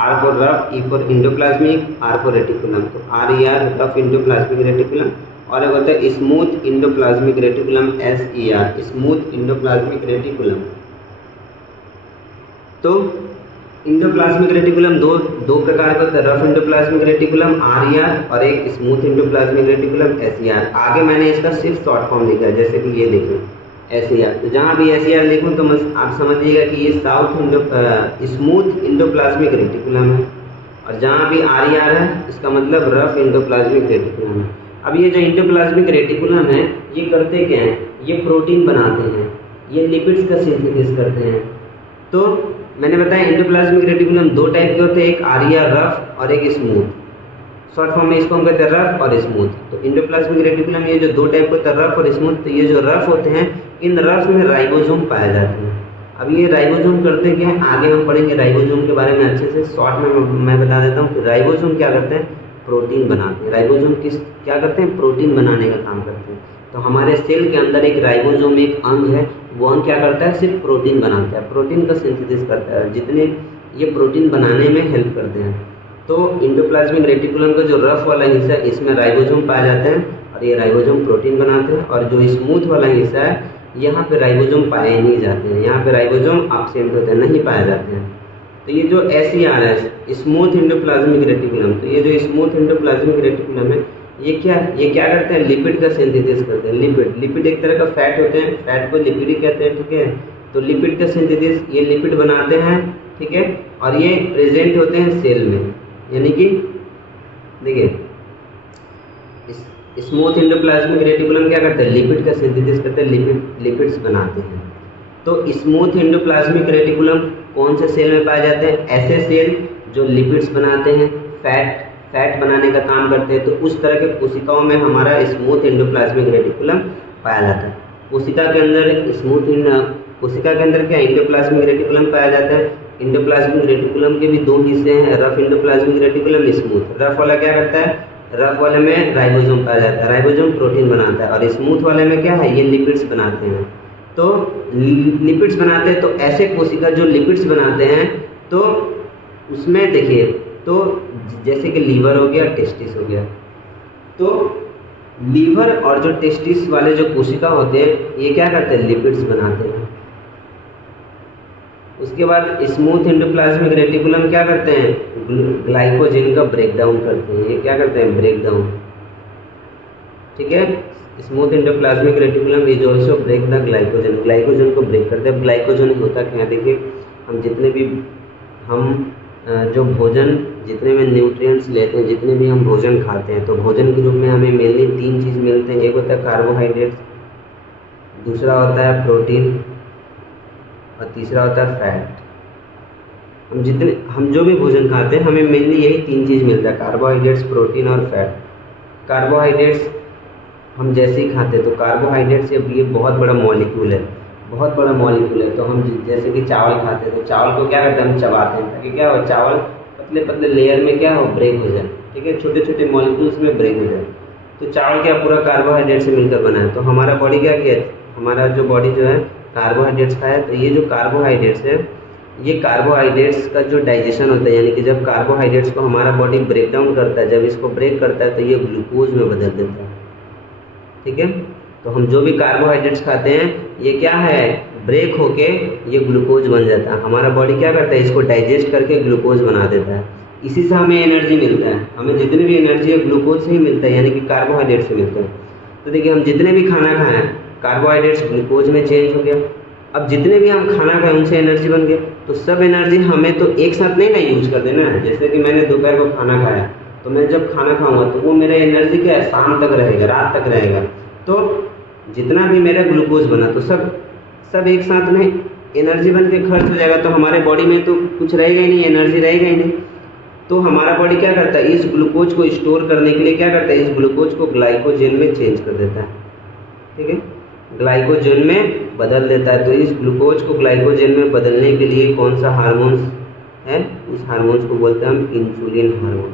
R for rough, E for endoplasmic, R for reticulum. तो RER रफ इंडोप्लाज्मिक रेटिकुलम, और एक होता है smooth endoplasmic reticulum, SER smooth endoplasmic reticulum. तो इंडोप्लाज्मिक रेटिकुलम दो प्रकार का होता है, रफ इंडोप्लाज्मिक रेटिकुलम RER और एक स्मूथ इंडोप्लाज्मिक रेटिकुलम SER। आगे मैंने इसका सिर्फ शॉर्ट फॉर्म लिखा है, जैसे कि ये देखें SER। तो जहाँ भी SER लिखूँ तो आप समझिएगा कि ये स्मूथ इंडोप्लाज्मिक रेटिकुलम है, और जहाँ भी RER है इसका मतलब रफ इंडोप्लाज्मिक रेटिकुलम है। अब ये जो इंडोप्लाज्मिक रेटिकुलम है, ये करते क्या हैं, ये प्रोटीन बनाते हैं, ये लिपिड्स का सिंथेसिस करते हैं। तो मैंने बताया इंडोप्लाज्मिक रेटिकुलम दो टाइप के होते हैं, एक RER रफ और एक स्मूथ। शॉर्ट फॉर्म में इसको हम कहते हैं रफ और स्मूथ। तो इंडोप्लाज्मिक रेटिकुलम ये जो दो टाइप के होते हैं, रफ और स्मूथ। तो ये जो रफ होते हैं, इन रफ में राइबोसोम पाए जाते हैं। अब ये राइबोसोम करते क्या है, आगे हम पढ़ेंगे राइबोसोम के बारे में अच्छे से। शॉर्ट में मैं बता देता हूँ, राइबोसोम क्या करते हैं, प्रोटीन बनाते हैं। राइबोसोम क्या करते हैं, प्रोटीन बनाने का काम करते हैं। तो हमारे सेल के अंदर एक राइबोसोम एक अंग है, वो अंग क्या करता है, सिर्फ प्रोटीन बनाता है, प्रोटीन का सिंथेसिस करता है, जितने ये प्रोटीन बनाने में हेल्प करते हैं। तो इंडोप्लाज्मिक रेटिकुलम का जो रफ वाला हिस्सा है, इसमें राइबोसोम पाए जाते हैं, और ये राइबोसोम प्रोटीन बनाते हैं। और जो स्मूथ वाला हिस्सा है, यहाँ पे राइबोसोम पाए नहीं जाते हैं, यहाँ पे राइबोसोम एब्सेंट होते हैं, नहीं पाए जाते हैं। तो ये जो SER है, स्मूथ इंडोप्लाज्मिक रेटिकुलम, तो ये जो स्मूथ इंडोप्लाज्मिक रेटिकुलम है, ये क्या करते हैं, लिपिड का सिंथेसिस करते हैं। लिपिड एक तरह का फैट होते हैं, फैट को लिपिड ही कहते हैं, ठीक है। तो लिपिड का सिंथेसिस, ये लिपिड बनाते हैं, ठीक है, और ये प्रेजेंट होते हैं सेल में। यानी कि देखिए, स्मूथ इंडोप्लाज्मिक रेटिकुलम क्या करते हैं, लिपिड का सिंथेसिस करते हैं, लिपिड्स बनाते हैं। तो स्मूथ इंडोप्लाज्मिक रेटिकुलम कौन से सेल में पाए जाते हैं, ऐसे सेल जो लिपिड्स बनाते हैं, फैट बनाने का काम करते हैं। तो उस तरह के कोशिकाओं में हमारा स्मूथ इंडोप्लाज्मिक रेटिकुलम पाया जाता है। कोशिका के अंदर क्या इंडोप्लाज्मिक रेटिकुलम पाया जाता है। इंडोप्लाज्मिक रेटिकुलम के भी दो हिस्से हैं, rough endoplasmic reticulum, smooth. Rough वाला क्या करता है, रफ वाले में राइबोसोम पाया जाता है, राइबोसोम प्रोटीन बनाता है, और स्मूथ वाले में क्या है, ये लिपिड्स बनाते हैं। तो लिपिड्स बनाते हैं, तो ऐसे कोशिका जो लिपिड्स बनाते हैं, तो उसमें देखिए, तो जैसे कि लीवर हो गया, टेस्टिस हो गया, तो लीवर और जो टेस्टिस वाले जो कोशिका होते हैं, ये क्या करते हैं, लिपिड्स बनाते हैं। उसके बाद स्मूथ इंडोप्लाज्मिक रेटिकुलम क्या करते हैं, ग्लाइकोजन का ब्रेकडाउन करते हैं। ये क्या करते हैं, ब्रेकडाउन, ठीक है। Smooth endoplasmic reticulum is also break the glycogen को ब्रेक करते हैं। ग्लाइकोजन होता क्या है, देखिए, हम जो भोजन, जितने में न्यूट्रिएंट्स लेते हैं, जितने भी हम भोजन खाते हैं, तो भोजन के रूप में हमें मेनली तीन चीज़ मिलते हैं। एक होता है कार्बोहाइड्रेट्स, दूसरा होता है प्रोटीन, और तीसरा होता है फैट। हम जो भी भोजन खाते हैं, हमें मेनली यही तीन चीज़ मिलता है, कार्बोहाइड्रेट्स, प्रोटीन और फैट। कार्बोहाइड्रेट्स हम जैसे ही खाते हैं, तो कार्बोहाइड्रेट्स ये बहुत बड़ा मॉलिक्यूल है, बहुत बड़ा मॉलिक्यूल है। तो हम जैसे कि चावल खाते हैं, तो चावल को क्या करते हैं, हम चबाते हैं, ताकि क्या हो, चावल पतले पतले लेयर में क्या हो, ब्रेक हो जाए, ठीक है, छोटे छोटे मॉलिक्यूल्स में ब्रेक हो जाए। तो चावल क्या पूरा कार्बोहाइड्रेट से मिलकर बना है। तो हमारा बॉडी क्या किया, हमारा जो बॉडी जो है कार्बोहाइड्रेट्स का है। तो ये जो कार्बोहाइड्रेट्स है, ये कार्बोहाइड्रेट्स का जो डाइजेशन होता है, यानी कि जब कार्बोहाइड्रेट्स को हमारा बॉडी ब्रेक डाउन करता है, जब इसको ब्रेक करता है, तो ये ग्लूकोज में बदल देता है, ठीक है। तो हम जो भी कार्बोहाइड्रेट्स खाते हैं, ये क्या है, ब्रेक होके ये ग्लूकोज बन जाता है। हमारा बॉडी क्या करता है, इसको डाइजेस्ट करके ग्लूकोज बना देता है। इसी से हमें एनर्जी मिलता है। हमें जितनी भी एनर्जी है ग्लूकोज से ही मिलता है, यानी कि कार्बोहाइड्रेट से मिलता है। तो देखिए हम जितने भी खाना खाएं कार्बोहाइड्रेट्स ग्लूकोज में चेंज हो गया। अब जितने भी हम खाना खाएं उनसे एनर्जी बन गया, तो सब एनर्जी हमें तो एक साथ नहीं ना यूज कर देना है। जैसे कि मैंने दोपहर को खाना खाया, तो मैं जब खाना खाऊंगा तो वो मेरा एनर्जी क्या है, शाम तक रहेगा, रात तक रहेगा। तो जितना भी मेरा ग्लूकोज बना तो सब एक साथ में एनर्जी बन के खर्च हो जाएगा, तो हमारे बॉडी में तो कुछ रहेगा ही नहीं, एनर्जी रहेगा ही नहीं। तो हमारा बॉडी क्या करता है, इस ग्लूकोज को स्टोर करने के लिए क्या करता है, इस ग्लूकोज को ग्लाइकोजन में चेंज कर देता है। ठीक है, ग्लाइकोजन में बदल देता है। तो इस ग्लूकोज को ग्लाइकोजन में बदलने के लिए कौन सा हार्मोन्स है, उस हार्मोन्स को बोलते हैं हम इंसुलिन हार्मोन।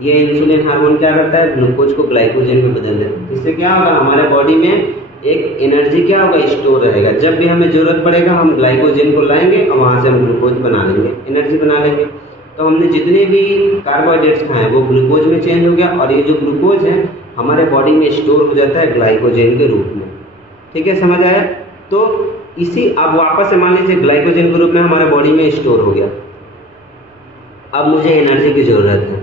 ये इंसुलिन हार्मोन क्या करता है, ग्लूकोज को ग्लाइकोजन में बदल देता है। इससे क्या होगा, हमारे बॉडी में एक एनर्जी क्या होगा, स्टोर रहेगा। जब भी हमें जरूरत पड़ेगा हम ग्लाइकोजन को लाएंगे और वहाँ से हम ग्लूकोज बना लेंगे, एनर्जी बना लेंगे। तो हमने जितने भी कार्बोहाइड्रेट्स खाए वो ग्लूकोज में चेंज हो गया, और ये जो ग्लूकोज है हमारे बॉडी में स्टोर हो जाता है ग्लाइकोजन के रूप में। ठीक है, समझ आया। तो इसी अब वापस से मान लीजिए ग्लाइकोजन के रूप में हमारे बॉडी में स्टोर हो गया। अब मुझे एनर्जी की ज़रूरत है,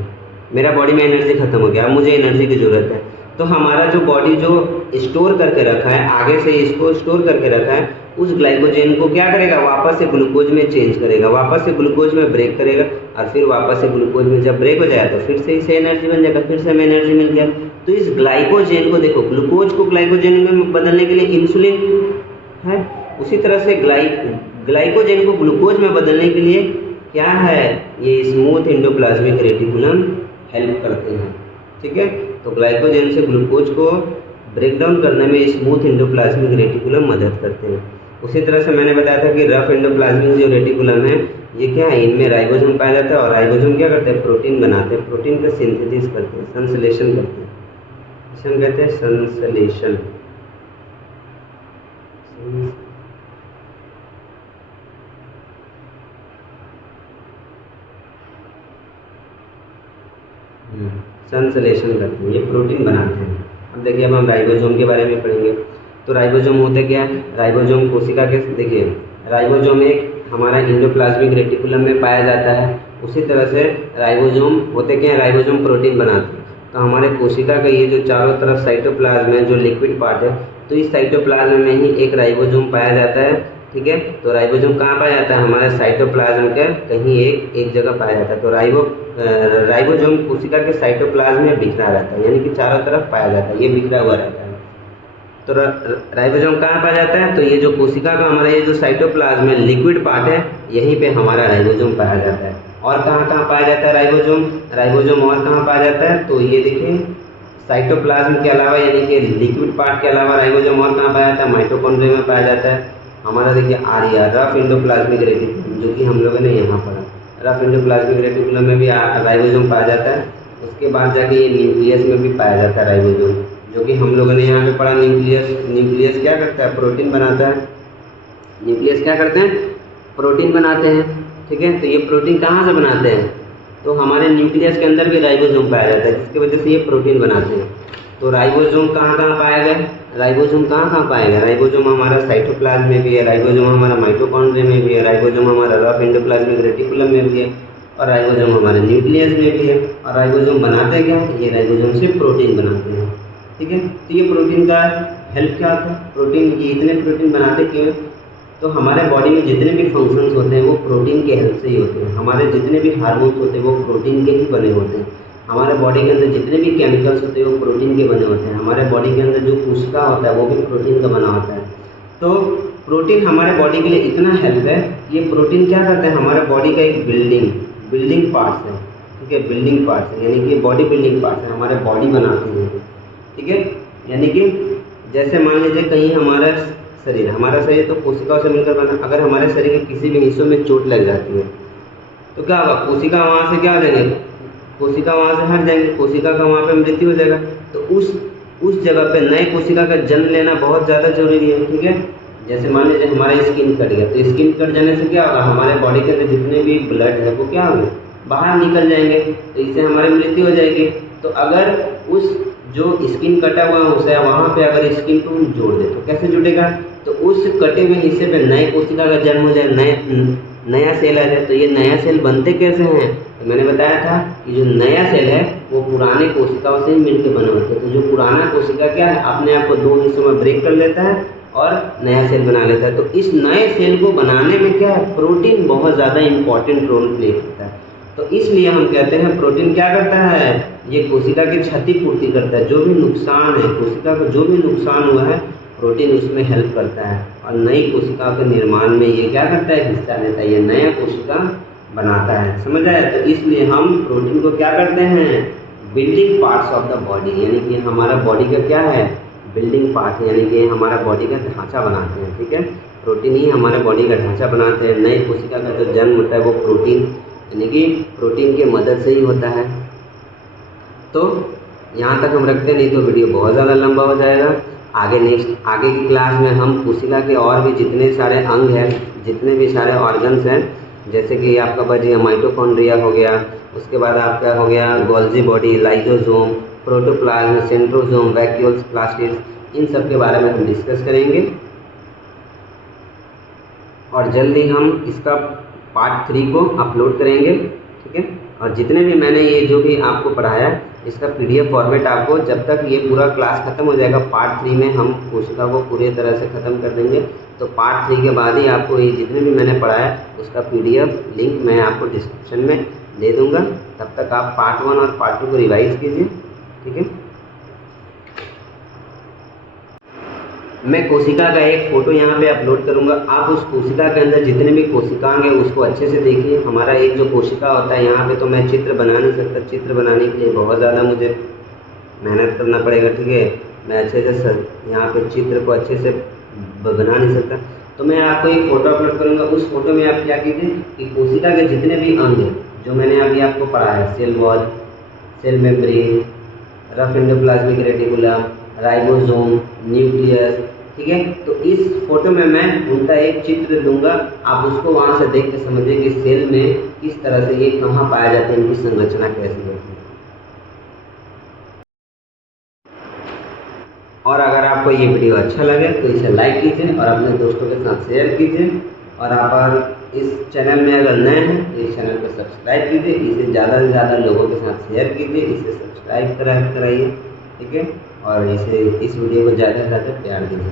मेरा बॉडी में एनर्जी खत्म हो गया, अब मुझे एनर्जी की ज़रूरत है। तो हमारा जो बॉडी जो स्टोर करके रखा है, आगे से इसको स्टोर करके रखा है, उस ग्लाइकोजन को क्या करेगा, वापस से ग्लूकोज में चेंज करेगा, वापस से ग्लूकोज में ब्रेक करेगा, और फिर वापस से ग्लूकोज में जब ब्रेक हो जाए तो फिर से इसे एनर्जी बन जाएगा, फिर से हमें एनर्जी मिल गया। तो इस ग्लाइकोजन को देखो, ग्लूकोज को ग्लाइकोजन में बदलने के लिए इंसुलिन है, उसी तरह से ग्लाइकोजन को ग्लूकोज में बदलने के लिए क्या है, ये स्मूथ एंडोप्लाज्मिक रेटिकुलम हेल्प करते हैं। ठीक है, तो ग्लाइकोजन से ग्लूकोज को ब्रेक डाउन करने में स्मूथ एंडोप्लाज्मिक रेटिकुलम मदद करते हैं। उसी तरह से मैंने बताया था कि रफ एंडोप्लाज्मिक जो रेटिकुलम है ये क्या है, इनमें राइबोसोम पाया जाता है, और राइबोसोम क्या करते हैं, प्रोटीन बनाते हैं, प्रोटीन का सिंथेसिस करते हैं, संश्लेषण करते हैं, इसे हम कहते हैं संश्लेषण। संश्लेषण करते हैं, ये प्रोटीन बनाते हैं। अब देखिए, अब हम राइबोसोम के बारे में पढ़ेंगे। तो राइबोसोम होते क्या है, राइबोसोम कोशिका के, देखिए राइबोसोम एक हमारा एंडोप्लाज्मिक रेटिकुलम में पाया जाता है। उसी तरह से राइबोसोम होते क्या है, राइबोसोम प्रोटीन बनाते हैं। तो हमारे कोशिका का ये जो चारों तरफ साइटोप्लाज्म है, जो लिक्विड पार्ट है, तो इस साइटोप्लाज्म में ही एक राइबोसोम पाया जाता है। ठीक है, तो राइबोसोम कहाँ पाया जाता है, हमारे साइटोप्लाज्म के कहीं एक जगह पाया जाता है। तो राइबोसोम कोशिका के साइटोप्लाज्म में बिखरा रहता है, यानी कि चारों तरफ पाया जाता है, ये बिखरा हुआ रहता है। तो राइबोसोम कहाँ पाया जाता है, तो ये जो कोशिका का हमारा ये जो साइटोप्लाज्म है, लिक्विड पार्ट है, यहीं पे हमारा राइबोसोम पाया जाता है। और कहाँ कहाँ पाया जाता है राइबोसोम और कहाँ पाया जाता है, तो ये देखिए साइटोप्लाज्म के अलावा, यानी कि लिक्विड पार्ट के अलावा राइबोसोम और कहाँ पाया जाता है, माइटोकॉन्ड्रिया में पाया जाता है। हमारा देखिए आर्या रफ एंडोप्लाज्मिक रेटिकुलम, जो कि हम लोगों ने यहाँ पढ़ा, रफ एंडोप्लाज्मिक रेटिकुलम में भी राइबोसोम पाया जाता है। उसके बाद जाके ये न्यूक्लियस में भी पाया जाता है राइबोसोम, जो कि हम लोगों ने यहाँ पे पढ़ा। न्यूक्लियस क्या करता है, प्रोटीन बनाता है। न्यूक्लियस क्या करते हैं, प्रोटीन बनाते हैं। ठीक है, तो ये प्रोटीन कहाँ से बनाते हैं, तो हमारे न्यूक्लियस के अंदर भी राइबोसोम पाया जाता है, जिसकी वजह से ये प्रोटीन बनाते हैं। तो राइबोसोम कहाँ कहाँ पाया गया, राइबोसोम कहाँ कहाँ पाया गया, राइबोसोम हमारा साइटोप्लाज्म में भी है, राइबोसोम हमारा माइटोकॉन्ड्रिया में भी है, राइबोसोम हमारा रफ एंडोप्लाज्मिक रेटिकुलम में भी है, और राइबोसोम हमारे न्यूक्लियस में भी है। और राइबोसोम बनाते क्या है, ये राइबोसोम से प्रोटीन बनाते हैं। ठीक है, तो ये प्रोटीन का हेल्प क्या होता है, प्रोटीन, ये इतने प्रोटीन बनाते क्यों है, तो हमारे बॉडी में जितने भी फंक्शंस होते हैं वो प्रोटीन के हेल्प से ही होते हैं। हमारे जितने भी हार्मोन्स होते हैं वो प्रोटीन के ही बने होते हैं। हमारे बॉडी के अंदर जितने भी केमिकल्स होते हैं वो प्रोटीन के बने होते हैं। हमारे बॉडी के अंदर जो कोशिका होता है वो भी प्रोटीन का बना होता है। तो प्रोटीन हमारे बॉडी के लिए इतना हेल्प है, ये प्रोटीन क्या करते हैं, हमारे बॉडी का एक बिल्डिंग पार्ट्स है। ठीक है, बिल्डिंग पार्ट्स है, यानी कि बॉडी बिल्डिंग पार्ट्स है, हमारे बॉडी बनाते हैं। ठीक है, यानी कि जैसे मान लीजिए कहीं हमारा शरीर तो कोशिकाओं से मिलकर बना, अगर हमारे शरीर के किसी भी हिस्सों में चोट लग जाती है तो क्या होगा, कोशिका वहाँ से क्या हो जाएंगे, कोशिका वहाँ से हट जाएंगे, कोशिका का वहाँ पे मृत्यु हो जाएगा। तो उस जगह पे नए कोशिका का जन्म लेना बहुत ज़्यादा जरूरी है। ठीक है, जैसे मान लीजिए हमारा स्किन कट गया, तो स्किन कट जाने से क्या होगा, हमारे बॉडी के अंदर जितने भी ब्लड है वो क्या होंगे, बाहर निकल जाएंगे, तो इससे हमारी मृत्यु हो जाएगी। तो अगर उस जो स्किन कटा हुआ है वहाँ पे अगर स्किन को हम जोड़ दें तो कैसे जुड़ेगा, तो उस कटे हुए हिस्से पे नए कोशिका का जन्म हो जाए, नया सेल आ जाए। तो ये नया सेल बनते कैसे हैं, तो मैंने बताया था कि जो नया सेल है वो पुराने कोशिकाओं से ही मिलकर बना होता है। तो जो पुराना कोशिका क्या है, अपने आप को दो हिस्सों में ब्रेक कर लेता है और नया सेल बना लेता है। तो इस नए सेल को बनाने में क्या है, प्रोटीन बहुत ज़्यादा इम्पॉर्टेंट रोल प्ले करता है। तो इसलिए हम कहते हैं प्रोटीन क्या करता है, ये कोशिका की क्षतिपूर्ति करता है। जो भी नुकसान है, कोशिका का जो भी नुकसान हुआ है, प्रोटीन उसमें हेल्प करता है और नई कोशिका के निर्माण में ये क्या करता है, हिस्सा लेता है, ये नया कोशिका बनाता है। समझ आया? तो इसलिए हम प्रोटीन को क्या करते हैं, building parts of the body, यानी कि हमारा बॉडी का क्या है, बिल्डिंग पार्ट, यानी कि हमारा बॉडी का ढांचा बनाते हैं। ठीक है, प्रोटीन ही हमारे बॉडी का ढांचा बनाते हैं। नई कोशिका का जो जन्म होता है वो प्रोटीन, यानी कि प्रोटीन के मदद से ही होता है। तो यहाँ तक हम रखते हैं, नहीं तो वीडियो बहुत ज़्यादा लंबा हो जाएगा। आगे की क्लास में हम कोशिका के और भी जितने सारे अंग हैं, जितने भी सारे ऑर्गन्स हैं, जैसे कि आपका बच गया माइटोकॉन्ड्रिया हो गया, उसके बाद आपका हो गया Golgi body, lysosome, protoplasm, centrosome, vacuoles, plastids, इन सब के बारे में हम डिस्कस करेंगे। और जल्दी हम इसका पार्ट 3 को अपलोड करेंगे। ठीक है, और जितने भी मैंने ये जो भी आपको पढ़ाया, इसका PDF फॉर्मेट आपको, जब तक ये पूरा क्लास खत्म हो जाएगा, पार्ट 3 में हम कोशिका को पूरी तरह से ख़त्म कर देंगे। तो पार्ट 3 के बाद ही आपको ये जितने भी मैंने पढ़ाया उसका PDF लिंक मैं आपको डिस्क्रिप्शन में दे दूँगा। तब तक आप पार्ट 1 और पार्ट 2 को रिवाइज कीजिए। ठीक है, मैं कोशिका का एक फ़ोटो यहाँ पे अपलोड करूँगा। आप उस कोशिका के अंदर जितने भी कोशिकाएं हैं उसको अच्छे से देखिए। हमारा एक जो कोशिका होता है, यहाँ पे तो मैं चित्र बना नहीं सकता, चित्र बनाने के लिए बहुत ज़्यादा मुझे मेहनत करना पड़ेगा। ठीक है, मैं अच्छे से यहाँ पे चित्र को अच्छे से बना नहीं सकता। तो मैं आपको एक फ़ोटो अपलोड करूँगा। उस फोटो में आप क्या कीजिए कि कोशिका के जितने भी अंग हैं जो मैंने अभी आपको पढ़ाया, cell wall, cell membrane, rough endoplasmic reticulum, ribosome, nucleus, ठीक है। तो इस फोटो में मैं उनका एक चित्र दूंगा, आप उसको वहां से देख के समझिए कि सेल में किस तरह से ये कहाँ पाया जाता है, इनकी संरचना कैसी होती है। और अगर आपको ये वीडियो अच्छा लगे तो इसे लाइक कीजिए और अपने दोस्तों के साथ शेयर कीजिए। और आप इस चैनल में अगर नए हैं तो इस चैनल को सब्सक्राइब कीजिए, इसे ज़्यादा से ज़्यादा लोगों के साथ शेयर कीजिए, इसे सब्सक्राइब कराइए, ठीक है। और इस वीडियो को ज़्यादा से ज़्यादा प्यार दीजिए।